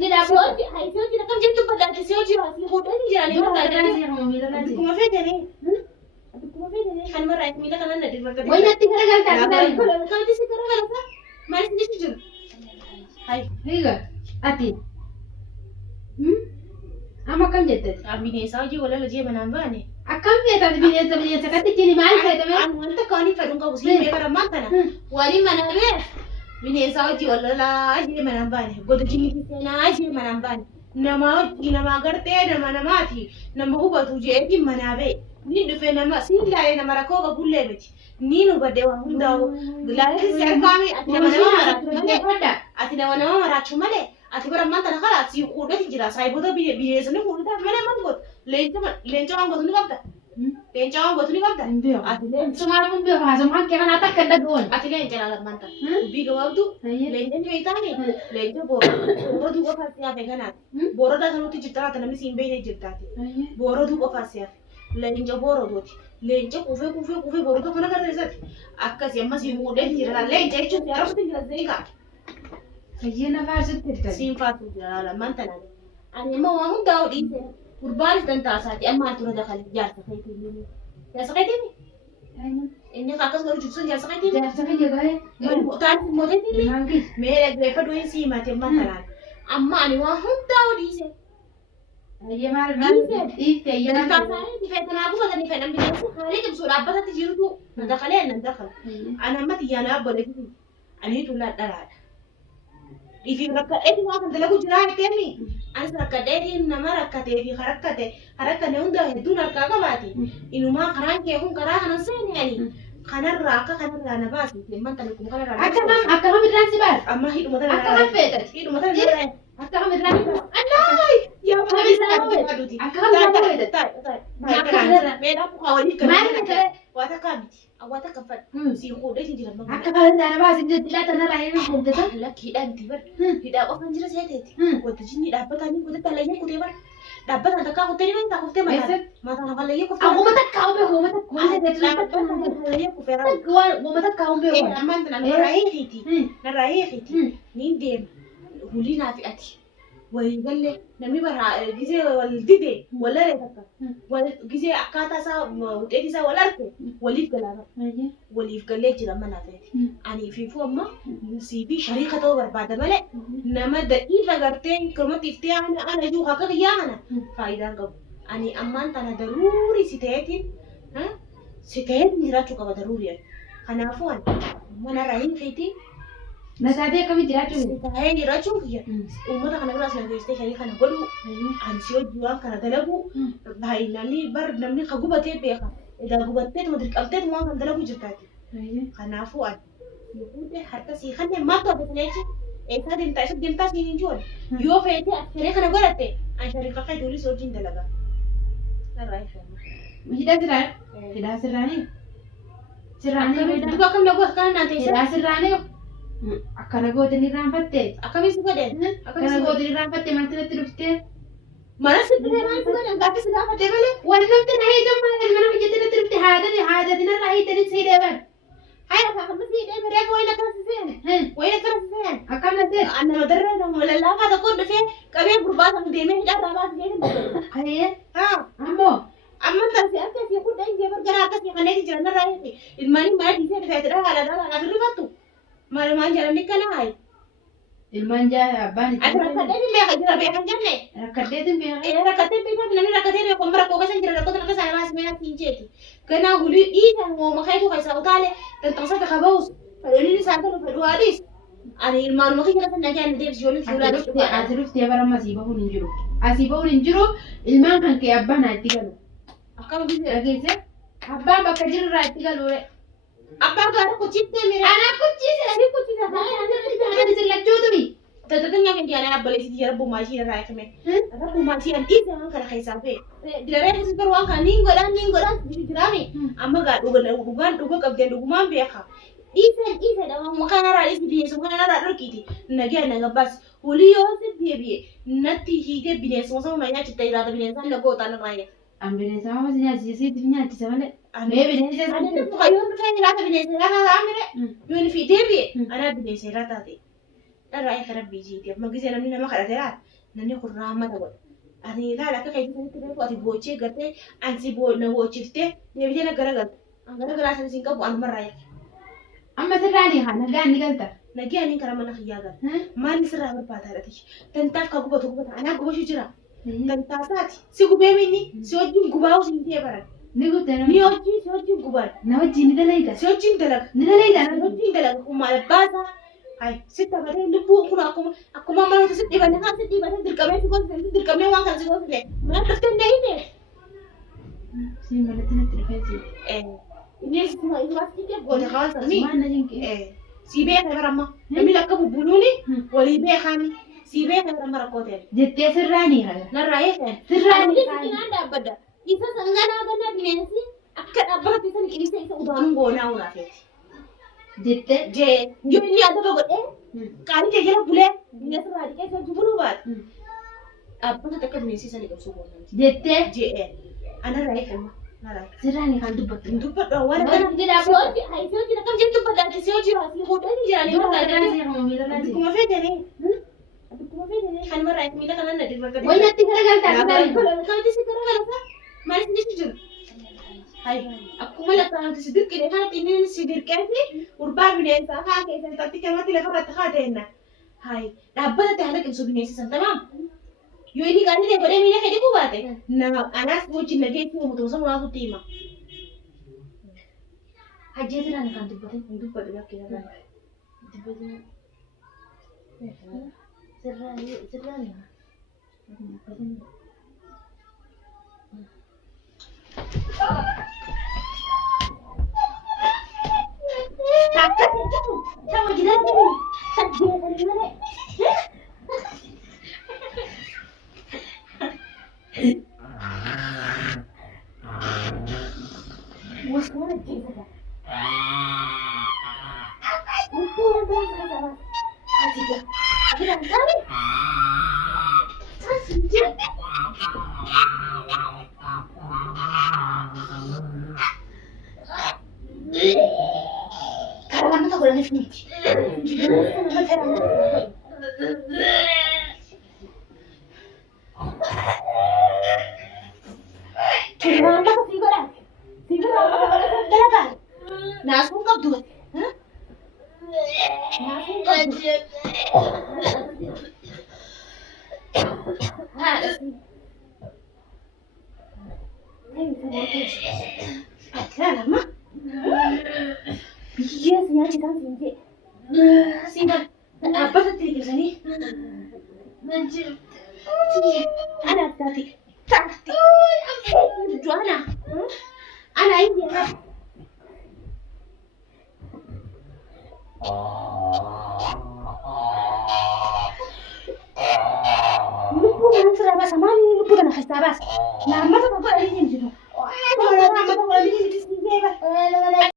gida ko ai sai ki da kan jin tubba da sai ki rafi hoto ni jira ne ba da ne kuma fe da ne kuma fe da ne kan mara mi da kan nan da dirba wai na tikara gal ta da kan ji sikara gal ta mai ni ji jir hai higa ati ama kam jette amine sauji wala la je banan ba ne akam feta binesa kati kini mal feta me an wanta kani fadun ka busi me bara mantana wali manabe mine sauji wala la je banan ba ne godo jini ki na je banan ba ne nama garte nama mati nama hubatu je ki manabe ni dufe nama sindare nama rako ga bulle beti ni no bade wa hunda gulale sai kami atina nama mara chumale ati bara mantana khala si kuda jira sai bodo biye sene kuda mena man bot lenca ang bodo ni kapta lenca ang bodo ni kapta ati semua pun biar bahasa mak kira nata kena gon ati lenca alat manta bi ga wabdu lenca ni itani lenca boro du ko fasiya be kana boro da sanu ti jitra ta nami simbe ne jitta boro du ko fasiya lenca boro doti lenca kufe boro to kana kana zati akkas yamma si kuda jira lenca chu yaro ti jira zeka Kayena fasa tirta. Simfatu jala mantana. Ani ma wa hunda odi te. Kurban dan tasati amma tura da khali jar ta kai ni. Ya sakai ni. Inni kakas garu jutsun ya sakai ni. Ya sakai je gare. Kan mo te ni. Mangi. Mere gre fa doin si ma te mantana. Amma ani wa hunda odi te. Ye mar mar. Ite ye mar. Tasari di fa tana bu ni fa nan bi su khali ke su rabba ta jiru. Na dakhale nan dakhal. Ana mati ya na abba da ani tu la dara. Ifi rakkadheeti waan kan dalagu jiraa jetteenni anis rakkadheeti nama rakkatee fi harakkate hunda hedduun harkaa qabaate inumaa karaan kee kun karaa kanan seeni ani kanarraa akka kanarraa na baasi deemman tani kun kanarraa akkam irraan si baas amma hidhuma tana akkam feetat hidhuma tana irraa akkam irraan annay yaa Habis akkam irraan feetat meedhaa bukaa waliif maal ta'e waata kaabiti awwaata kaffadha si fuudhee jira akka kanarraa na baasi jettila tanarraa hin hojjetan lakkiidhaan itti bar hidhaa qofaan jira seeteeti wanta jinni dhaabbatanii kutee talayyee kutee bar dhaabbataan takkaa kuttee ni beektaa kuftee mataan hafalayyee kuftee akkuma takkaa humbe humma takkaa ammaan tana narraa hiikiiti niin deema hulii naa fi'ati walii galle namni bara gisee wal dide walaree takka gisee akkaataa isaa wuxeeti isaa wal arge waliif galaaba waliif gallee jira mana feeti ani fiifu amma siifi shariika ta'uu barbaada malee nama da'iirra gartee kirmatti iftee ana juu akka kiyyaa kana faayidaan qabu ani ammaan tana daruuri si ta'eetiin jiraachuu qaba daruuri kanaafuu ani manarraa hin feeti nasaatee akkami jiraachuu ta'ee jiraachuu kiyya uummata kana biraas na geessitee shanii kana godhu ani si hojii waan kana dalagu baay'inaan bar namni ka gubatee beeka edaa gubattee tuma dirqamtee waan kan dalagu jirtaati kanaafuu ani fuudhee harka sii kanneen maaltu abbatanii eegaa deemtaa siin hin jiru yoo feetee ashiree kana godhatte ani shariika akka ijoollee hojiin dalaga narraa ifama. hidhaa sirraanii duba kam na goota kana naan teessee hidhaa sirraanii akkana gootin irraanfattee akkamiin si godheen akkana gootin irraanfattee manti natti dhuftee mana si godheen maal si godheen gaaffii si gaafatee malee wal namti na hiitummaa mana hojjette natti dhufte haadatinarraa hiitanii sii deeban haya akkama sii deeban reefu wayina akkana si seen wayina akkana si seen akkam na seen nama darree nama lallaafaa tokko dhufee qabee gurbaa sana deemee hidhaa irraa baasee deeman hayyee ammoo amma tarsi akka si kudhan jee bargara akka si kanneen jiran irraa hiiti ilmaanii mana dhiisee dhufee tidhaa haalaadhaa naaf hirrifattu malumaan jedhanii kana hayi ilmaan jaa abbaan ati rakkadheen hin beeka jira beekan jenne rakkadheetin beeka rakkadheen beekan namni rakkatee beeku amma rakkoo keessa jira rakkoo akka isaa baas meena hin jeeti ganaa hulii dhiisan wooma keetu keessa utaale tantaasata kabawus fedholiin isaa kan fedhu haadhiis ani ilmaanuma kiyya kan nagaan deebisi yoolin fuulaa dhufte ati dhuftee baramma asii bahuun hin jiru asii bahuun hin jiru ilmaan kan kee abbaan haa itti galu akkama bise dhageesse abbaan bakka jirurraa itti galuure abbaan gaara kuchittee mire ana kuchise ani kuchisa ani sillachuutumi Tatanya kan dia nak balik sini rabbu masih rai kami. Rabbu masih anti jangan kalau kayak sampai. Dilarang sih beruang kan ninggo dan di jerami. Amma gak dugan kabdian duguman biasa. Isen dah makan arah di sini semua arah rukiti. Nagia nangabas. Hulio sih dia. Nanti hige bines semua mainnya cerita irata bines kan lagu tanah raya. Ambil sama masih sih punya di sana. Ane bines ada tu kayu tu kan irata bines irata ambil. Yun video. Ada bines irata tu. نرى ربي جيتي ما جزينا مننا ما خلتها نني قرنا ما تقول أنا لا لا كيف تقول وقت بوجي قلت أنت بو نوجيته نبينا قرقت أنا قرقت عشان سينكو أنا مرة أما سرعني ها نقاني قلت نجاني كرامنا خياغا ما نسرع برباطة رتيش تنتاف كعوبة أنا كعوبة شو جرا تنتاسات سيكوبي مني سيوجين كوباو سينتي برا نقول ترى نيوجي سيوجين كوبار نوجي ندليك سيوجين دلك ندليك دلك وما لباسا هاي ستة بعدين نبوا كنا أكو ما مرة ستة بعدين ها ستة بعدين دركمي في كوز دركمي وان كان سيكوز ليه ما تفتن ده سيما لتنترفيزي نيس ما يبغى كيف قولي خلاص ما نجيك سيبيه كبرما نمي لك أبو بنوني وليبيه خاني سيبيه كبرما ركوتين جتة سرعني هذا نرايه سرعني كنا ada beda isa sangana benda binesi akan abah bisa ni isa isa udah gona ora fe جتة je yo ni ada bagot kali ke jela bule ni sera di ke jubulu bat abah tak kan binesi sani kam subo جتة je ana rai kan nara سرعني كان دبت dupat wala kan tidak so ai so ji kam je dupat da se ji asli hoda ni jani ما ma da kuma fe de ne kuma fe de ne kan mara ai mila kan na dir barka وين تقرا قلت kalau di sekarang kalau apa mari di sijur hai aku malah kan di sidir kene kan ini sidir kene urba binen sa ha ke sen tati kan mati la farat khadena hai dabbata ta halak su binen san tamam yo ini kali de bare mine khadi ku baate na anas wo jinna ke ku mutum san wa kutima حجي سرعني كان دبت dupat da ke na دبت سرعني سرعني takkan itu sama kita ni tak dia ni was mana kita dah itu yang berapa aja aku dah tahu sejak karena mana tak boleh definisi Kenapa kau sih kau dah? Sih kau dah dah dah. Nasib kau tu, hah? Nasib kau tu. Ha. Kenapa mah? Iya, siapa kita sini? Sini. Apa tadi ke sini? Nanti Anak tadi. Tadi. Itu anak. Anak ini anak. Lupa kan serabas sama ini lupa kan hastabas. Lama tak apa ini gitu.